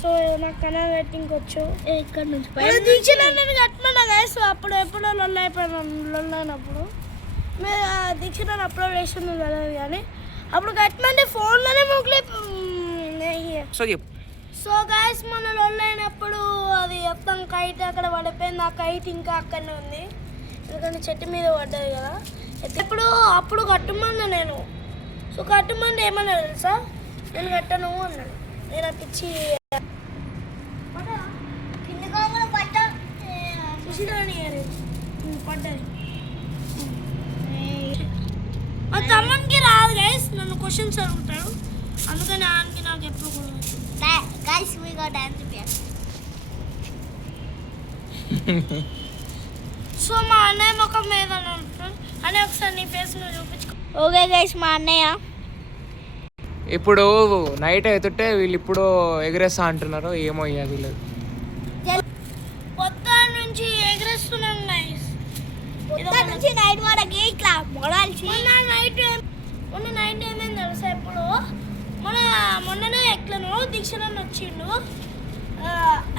So నాకు canal writing వచ్చు. ఇక్కడ నుంచి దీక్ష నన్ను కట్టమన్నా గైస్. అప్పుడు ఎప్పుడో లొల్లైనప్పుడు మీరు దీక్ష నన్ను అప్లోడ్ చేస్తుంది తెలియదు కానీ అప్పుడు కట్టమంటే ఫోన్లోనే మొక్కలే. సో గైస్ మన లొల్లైనప్పుడు అది మొత్తం కైట్ అక్కడ పడిపోయింది. ఆ కైట్ ఇంకా అక్కడనే ఉంది ఎందుకంటే చెట్టు మీద పడ్డది కదా. అప్పుడు కట్టమన్నా నేను. సో కట్టమంటే ఏమన్నా తెలుసా, నేను కట్టను అన్నాడు. నేను పిచ్చి పడ్డది. మా తమ్మునికి రాదు గైస్, నన్ను క్వశ్చన్స్ అడుగుతాడు అందుకని ఆయనకి నాకు ఎప్పుడు సో మా అన్నయ్య ముఖం మీద అని ఒకసారి నీ ఫేస్ నువ్వు చూపించుకో. ఓకే గైస్ మా అన్నయ్య ఇప్పుడు నైట్ అవుతుంటే వీళ్ళు ఇప్పుడు ఎగరేస్తా అంటున్నారు. ఏమో అయ్యేది లేదు. పొద్దున నుంచి ఎగరేస్తున్నాం గైస్. నుంచి నైట్ వరకు ఇట్లా మొన్న నైట్ ఏమైంది తెలుసా? ఇప్పుడు మొన్ననే ఎట్లను దీక్షలను వచ్చిండు.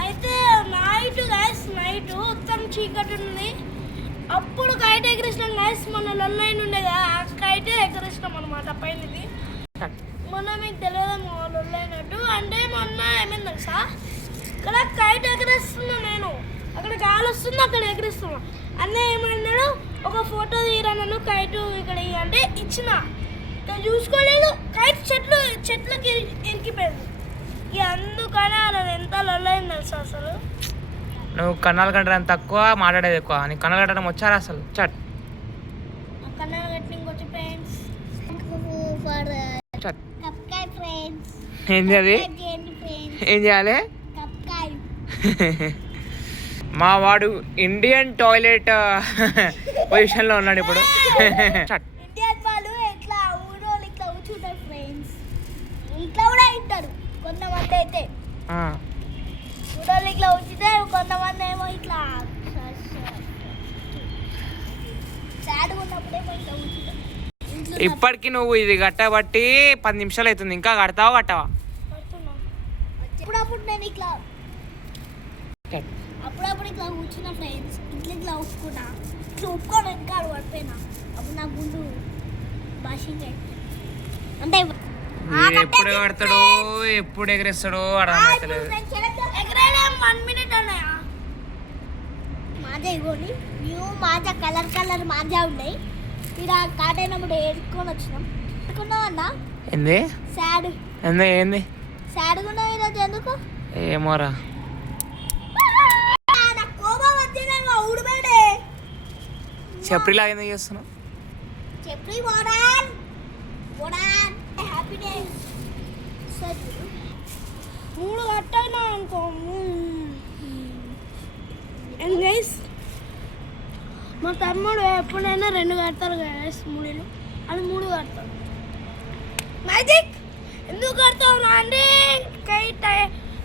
అయితే నైట్ గైస్ నైట్ మొత్తం చీకటి ఉంది. అప్పుడు కైట్ ఎగరేసినాం గైస్. మొన్న లొల్లైన్ ఉండే కదా ఆ కైటే ఎగరేసినాం అనమాట పైనది. మొన్న మీకు తెలియదు లొల్లైనట్టు. అంటే మొన్న ఏమైంది తెలుసా, ఇక్కడ కైట్ ఎగరేస్తున్నా నేను. అక్కడ గాలి వస్తుంది అక్కడ ఎగరేస్తున్నా. అన్నయ్య ఏమన్నాడు, ఒక ఫోటో తీరా నన్ను కైట్ ఇక్కడ అంటే ఇచ్చిన చూసుకోలేదు. కైట్ చెట్లకి ఇరికిపోయింది. ఇక అందుకనే అలా ఎంత లొల్లైంది తెలుసా అసలు. నువ్వు కన్నాలు కట్టడం తక్కువ, మాట్లాడేది ఎక్కువ. నీకు కన్నాలు కట్టడం వచ్చారా అసలు? చట్ కన్నాలు కట్టింగ్ వచ్చి ఫ్రెండ్స్. ఏం చేయాలి ఏం చేయాలి? మా వాడు ఇండియన్ టాయిలెట్ పొజిషన్లో ఉన్నాడు ఇప్పుడు. ఇండియన్ వాళ్ళు ఎట్లా ఊరోళ్ళు ఇట్లా కూర్చుంటారు ఫ్రెండ్స్. ఇట్లా కూడా ఉంటారు కొంతమంది. అయితే ఊరోళ్ళు ఇట్లా కూర్చుంటే కొంతమంది ఏమో ఇట్లా సాడ్గా ఉన్నప్పుడేమో ఇట్లా కూర్చుంటారు. ఇప్పటికి నువ్వు ఇది కట్టబట్టి 10 నిమిషాలు అవుతుంది. ఇంకా కడతావా? అప్పుడప్పుడు నేను ఇట్లా ఇట్లా కూర్చున్నా ఫ్రెండ్స్. ఇట్లా ఉప్పుకున్నా ఇట్లా ఉప్పుకోవడం ఇంకా పడిపోయినా. అప్పుడు నా గుండు భాషింగ్ అంటే ఎప్పుడు కడతాడో ఎప్పుడు ఎగరేస్తాడో అర్థమవుతలేదు. ఎగరేయడం 1 minute అన్నయ్య. మాజా ఇగోని న్యూ మాజా కలర్ మాజా ఉన్నాయి. ఇలా కాట్ అయినప్పుడు ఏడుకొని వచ్చినాం. అనుకున్నావు అన్న ఏంది సాడ్ ఏంది సాడ్గా ఉన్నావు ఈరోజు ఎందుకు ఏమోరా. చెప్పిలా ఎందుకు చేస్తున్నావు? చెప్పి హ్యాపీనెస్ 3 కట్టైనా అనుకో. గైస్ మా తమ్ముడు ఎప్పుడైనా 2 కడతారు గైస్. 3 అది 3 కడతాడు. మ్యాజిక్ ఎందుకు కడతావు అంటే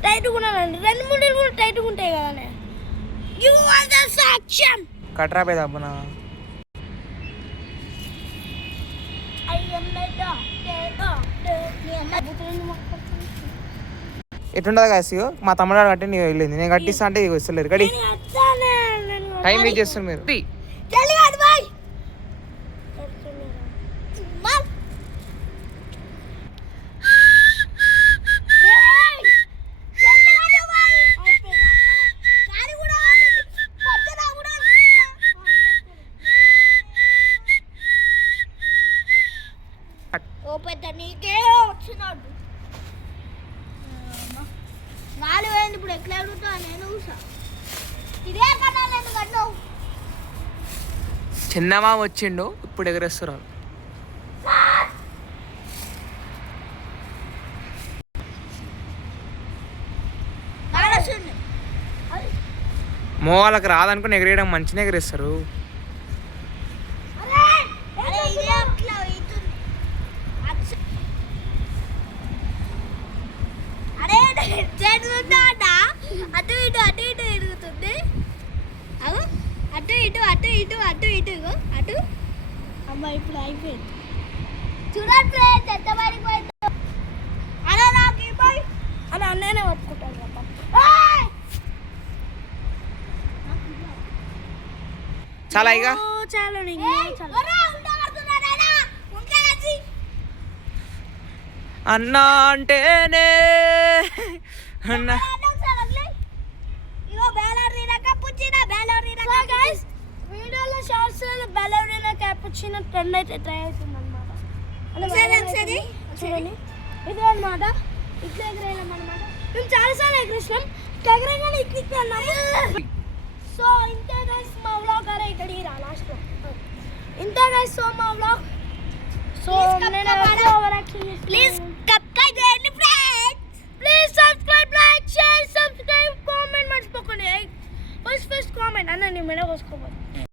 టైట్గా ఉండాలండి. 2 3 కూడా టైట్గా ఉంటాయి కదా. యూ వాంట్ ద సెక్షన్ కట్రా పేద అబ్బనా ఎట్లుండదు కాసి. మా తమ్ముడు కట్టి నీకు వెళ్ళింది. నేను కట్టిస్తా అంటే వస్తలేదు. గడి టైం వేస్ట్ చేస్తాను మీరు. నీకే వచ్చినాడు గాలి పోయింది. ఇప్పుడు ఎట్లా అడుగుతా నేను చూసా. ఇదే కన్నా నేను కట్టినావు. చిన్నమా వచ్చిండు ఇప్పుడు ఎగరేస్తున్నారు. మోవాళ్ళకి రాదనుకుని ఎగరేయడం మంచిగా ఎగరేస్తారు. అటు ఇటు ఎరుగుతుంది. అటు ఇటు అటు అమ్మ ఇప్పుడు అయిపోయింది. చూడండి ఫ్రెండ్స్ ఎంత పడిపోయిందో. అలా నాకు అలా అన్నయ్యనే ఒప్పుకుంటాను. చాలా ఇక చాలా అన్నా అంటేనే అన్నా వీడియోలో షార్ట్స్ బెలూరినా క్యాపుచినో ట్రెండ్ అయితే ట్రై అవుతుంది అనమాట. చూడండి ఇదే అనమాట. ఇట్లా ఎగరేయాలన్నమాట. మేము చాలాసార్లు ఎగరేసినాం. ఇట్లా ఎగరేగానే ఇట్లా అన్నాము. సో ఇంతే గైస్ మా వ్లాగ్. అరే ఇక్కడికి రా లాస్ట్లో. ఇంతే గైస్ సో మా వ్లాగ్. సో ప్లీజ్ సబ్స్క్రైబ్ చేయండి friends. Please subscribe, like, share, subscribe, comment మర్చిపోకండి. ఫస్ట్ కామెంట్ అన్న నీ మెడ కోసుకోవాలి.